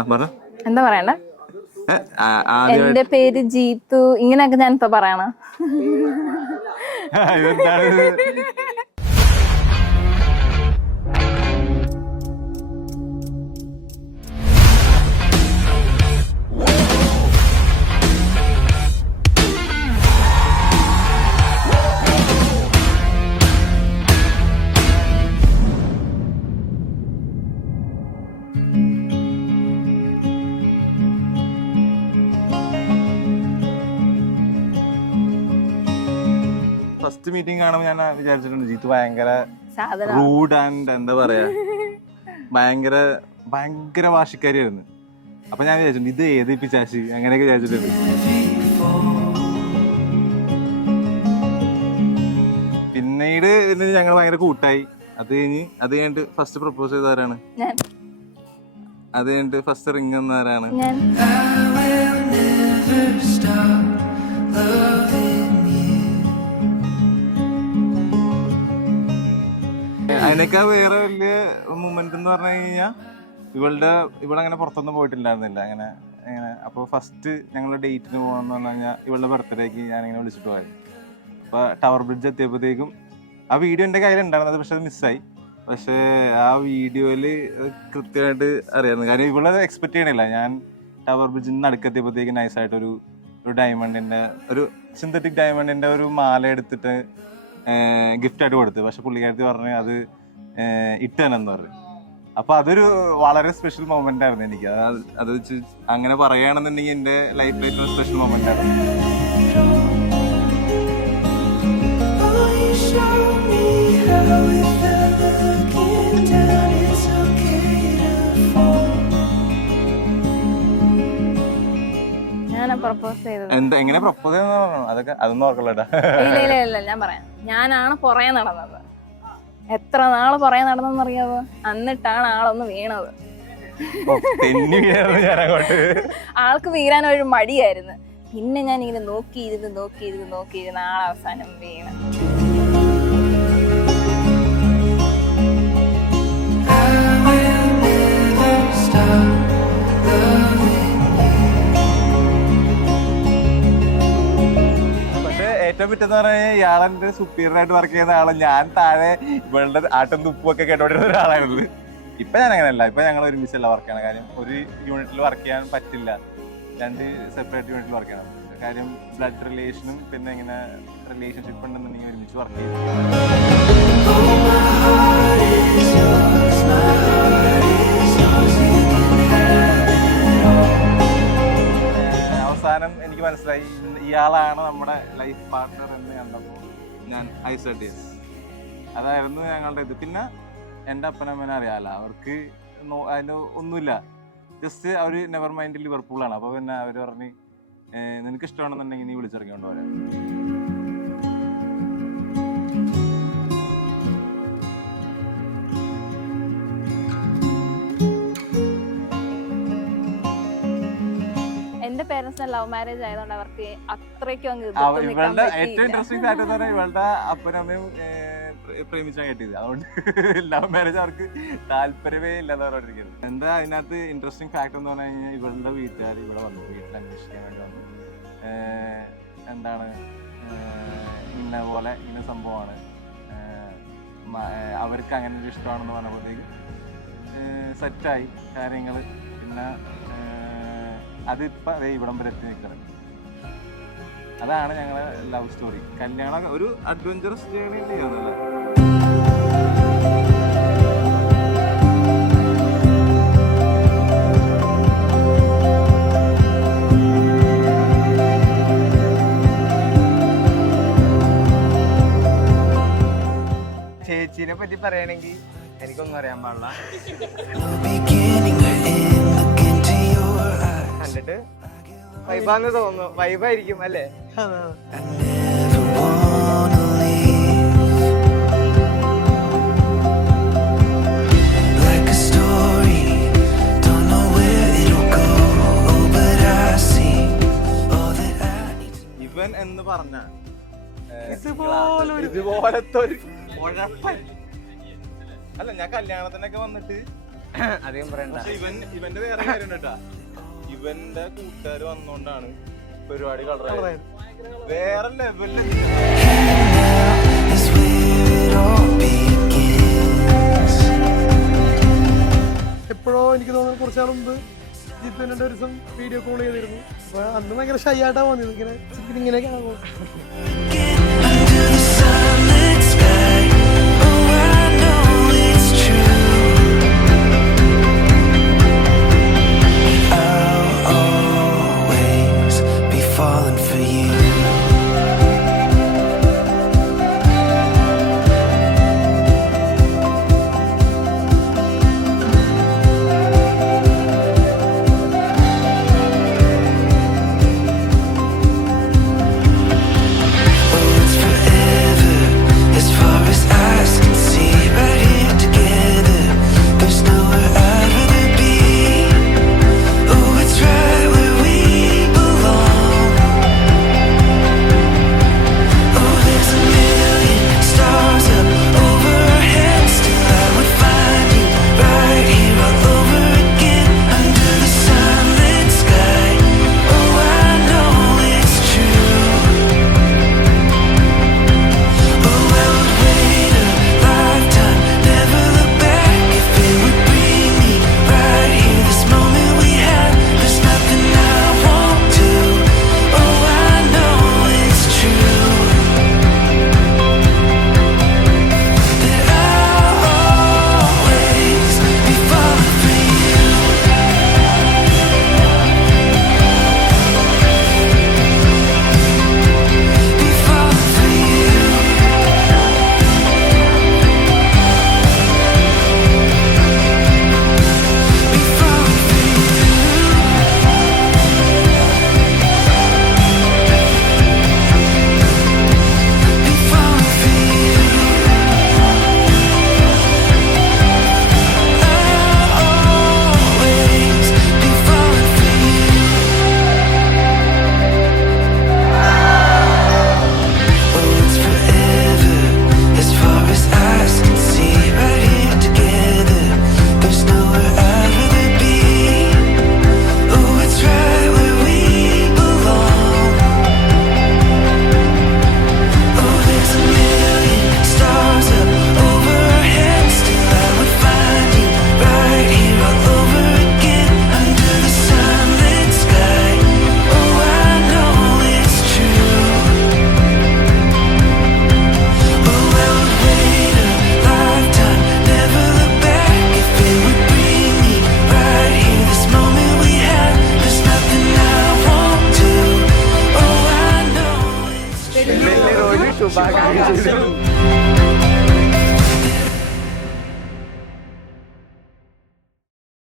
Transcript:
എന്താ പറയണ്ട? എന്റെ പേര് ജീത്തു, ഇങ്ങനെയൊക്കെ ഞാൻ ഇപ്പൊ പറയണ. ഫസ്റ്റ് മീറ്റിംഗ് കാണുമ്പോൾ ഞാൻ വിചാരിച്ചിട്ടുണ്ട് ജീത്ത് ഭയങ്കര റൂഡ് ആൻഡ് എന്താ പറയാ ഭയങ്കര ഭയങ്കര വാശിക്കാരിയായിരുന്നു. അപ്പൊ ഞാൻ വിചാരിച്ചിട്ടുണ്ട് ഇത് ഏത് പിശാചി അങ്ങനെയൊക്കെ വിചാരിച്ചിട്ടുണ്ട്. പിന്നീട് ഞങ്ങൾ ഭയങ്കര കൂട്ടായി. അത് കഴിഞ്ഞിട്ട് ഫസ്റ്റ് പ്രപ്പോസ് ചെയ്തവരാണ്, അത് കഴിഞ്ഞിട്ട് ഫസ്റ്റ് റിംഗ് എന്നവരാണ്. അതിനൊക്കെ വേറെ വലിയ മൂമെന്റ് എന്ന് പറഞ്ഞു കഴിഞ്ഞാൽ ഇവളങ്ങനെ പുറത്തൊന്നും പോയിട്ടില്ലായിരുന്നില്ല അങ്ങനെ. അപ്പോൾ ഫസ്റ്റ് ഞങ്ങൾ ഡേറ്റിന് പോകാന്ന് പറഞ്ഞു കഴിഞ്ഞാൽ ഇവളുടെ ബർത്ത്ഡേക്ക് ഞാനിങ്ങനെ വിളിച്ചിട്ട് പോയത്. അപ്പോൾ ടവർ ബ്രിഡ്ജ് എത്തിയപ്പോഴത്തേക്കും ആ വീഡിയോ എൻ്റെ കയ്യിലുണ്ടായിരുന്നത്, പക്ഷെ അത് മിസ്സായി. പക്ഷേ ആ വീഡിയോയിൽ കൃത്യമായിട്ട് അറിയാമായിരുന്നു. കാര്യം ഇവളത് എക്സ്പെക്ട് ചെയ്യണില്ല. ഞാൻ ടവർ ബ്രിഡ്ജിൽ നിന്ന് നടുക്കെത്തിയപ്പോഴത്തേക്കും നൈസായിട്ടൊരു ഡയമണ്ടിൻ്റെ ഒരു സിന്തറ്റിക് ഡയമണ്ടിൻ്റെ ഒരു മാല എടുത്തിട്ട് ഗിഫ്റ്റായിട്ട് കൊടുത്തു. പക്ഷെ പുള്ളിക്കാരത്തി പറഞ്ഞ് അത് ഇട്ട് തന്നെ എന്ന് പറഞ്ഞു. അപ്പൊ അതൊരു വളരെ സ്പെഷ്യൽ മൊമെന്റ് ആയിരുന്നു എനിക്ക്. അത് വെച്ച് അങ്ങനെ പറയുകയാണെന്നുണ്ടെങ്കിൽ എൻ്റെ ലൈഫിൽ ഏറ്റവും സ്പെഷ്യൽ മൊമെന്റ് ആയിരുന്നു. എങ്ങനെ പ്രപ്പോസ് അതൊക്കെ അതൊന്നും ഓർക്കല്ലേട്ടാ. ഇല്ല ഞാൻ പറയാം. ഞാനാണ് പുറകെ നടന്നത്. എത്ര നാള് പുറകെ നടന്നെന്നറിയാവോ? എന്നിട്ടാണ് ആളൊന്ന് വീണത്. ആൾക്ക് വീഴാൻ ഒരു മടിയായിരുന്നു. പിന്നെ ഞാൻ ഇങ്ങനെ നോക്കിയിരുന്ന് ആളവസാനം വീണ. ഏറ്റവും പറ്റെന്ന് പറഞ്ഞാൽ ഇയാളെന്റെ സുപ്പീരിയർ ആയിട്ട് വർക്ക് ചെയ്യുന്ന ആളെ, ഞാൻ താഴെ ഇവളുടെ ആട്ടും തുപ്പൊക്കെ കേട്ടോണ്ടിരുന്ന ഒരാളായിരുന്നു. ഇപ്പൊ ഞാൻ അങ്ങനെയല്ല. ഇപ്പൊ ഞങ്ങൾ ഒരുമിച്ചല്ല വർക്ക് ചെയ്യണം. കാര്യം ഒരു യൂണിറ്റിൽ വർക്ക് ചെയ്യാൻ പറ്റില്ല, രണ്ട് സെപ്പറേറ്റ് യൂണിറ്റിൽ വർക്ക് ചെയ്യണം. കാര്യം ബ്ലഡ് റിലേഷനും പിന്നെ ഇങ്ങനെ റിലേഷൻഷിപ്പ് ഉണ്ടെന്നുണ്ടെങ്കിൽ ഒരുമിച്ച് വർക്ക് ചെയ്യും. അവസാനം എനിക്ക് മനസ്സിലായി ഇയാളാണ് നമ്മുടെ ലൈഫ് പാർട്ട്ണർ എന്ന് കണ്ടപ്പോൾ ഞാൻ ഐ സെഡ് യെസ്. അതായിരുന്നു ഞങ്ങളുടെ ഇത്. പിന്നെ എൻ്റെ അപ്പനമ്മനെ അറിയാമല്ലോ, അവർക്ക് അതിന് ഒന്നുമില്ല. ജസ്റ്റ് അവർ നെവർ മൈൻഡ് ലിവർപൂളാണ്. അപ്പോൾ പിന്നെ അവർ പറഞ്ഞ് നിനക്ക് ഇഷ്ടമാണെന്നുണ്ടെങ്കിൽ നീ വിളിച്ചിറങ്ങിക്കൊണ്ട് വരാം. എന്റെ പേരൻസിന് ലവ് മാരേജ് ആയതുകൊണ്ട് അവർക്ക് അത്രയ്ക്കും ഇവളുടെ ഏറ്റവും ഇൻട്രസ്റ്റിംഗ് ആയിട്ട് തന്നെ ഇവളുടെ അപ്പനമ്മയും പ്രേമിച്ചാൽ കേട്ടത്. അതുകൊണ്ട് ലവ് മാരേജ് അവർക്ക് താല്പര്യമേ ഇല്ലെന്ന് പറഞ്ഞിരിക്കുന്നത്. എന്താ അതിനകത്ത് ഇൻട്രസ്റ്റിംഗ് ഫാക്ട് എന്ന് പറഞ്ഞു കഴിഞ്ഞാൽ ഇവളുടെ വീട്ടുകാർ ഇവിടെ വന്നു, വീട്ടിൽ അന്വേഷിക്കാൻ വേണ്ടി വന്നു. എന്താണ് ഇന്ന പോലെ ഇന്ന സംഭവമാണ്, അവർക്ക് അങ്ങനെ ഒരു ഇഷ്ടമാണെന്ന് പറഞ്ഞപ്പോഴത്തേക്ക് സെറ്റായി കാര്യങ്ങൾ. പിന്നെ അതിപ്പോൾ ഇവിടം വരെ എത്തി നിൽക്കുന്നത്. അതാണ് ഞങ്ങളെ ലവ് സ്റ്റോറി. കല്യാണം ഒരു അഡ്വഞ്ചറസ് ജേർണി ചെയ്യുന്നില്ല. ചേച്ചീനെ പറ്റി പറയുകയാണെങ്കിൽ എനിക്കൊന്നും അറിയാൻ പാടില്ല. കണ്ടിട്ട് വൈബാന്ന് തോന്നുന്നു. വൈബായിരിക്കും അല്ലേ? ഇവൻ എന്ന് പറഞ്ഞ ഇതുപോലത്തെ ഒരു ഉഴപ്പൻ അല്ല. ഞാൻ കല്യാണത്തിനൊക്കെ വന്നിട്ട് അധികം പറയണ്ട. പക്ഷെ ഇവന്റെ വേറെ കാര്യം കേട്ടാ, ഇവന്റെ കൂട്ടുകാർ വന്നോണ്ടാണ് പരിപാടി കളറായത്. വേറെ ലെവലില് എപ്പോഴോ എനിക്ക് തോന്നുന്നു കുറച്ചാൾ മുമ്പ് ജിത്തുവിൻ്റെ ഒരു ദിവസം വീഡിയോ കോൾ ചെയ്തിരുന്നു. അപ്പൊ അന്ന് ഭയങ്കര ഷൈ ആയിട്ടാ വന്നത്. ഇങ്ങനെയൊക്കെ ആകും. ശുഭാകാംക്ഷ.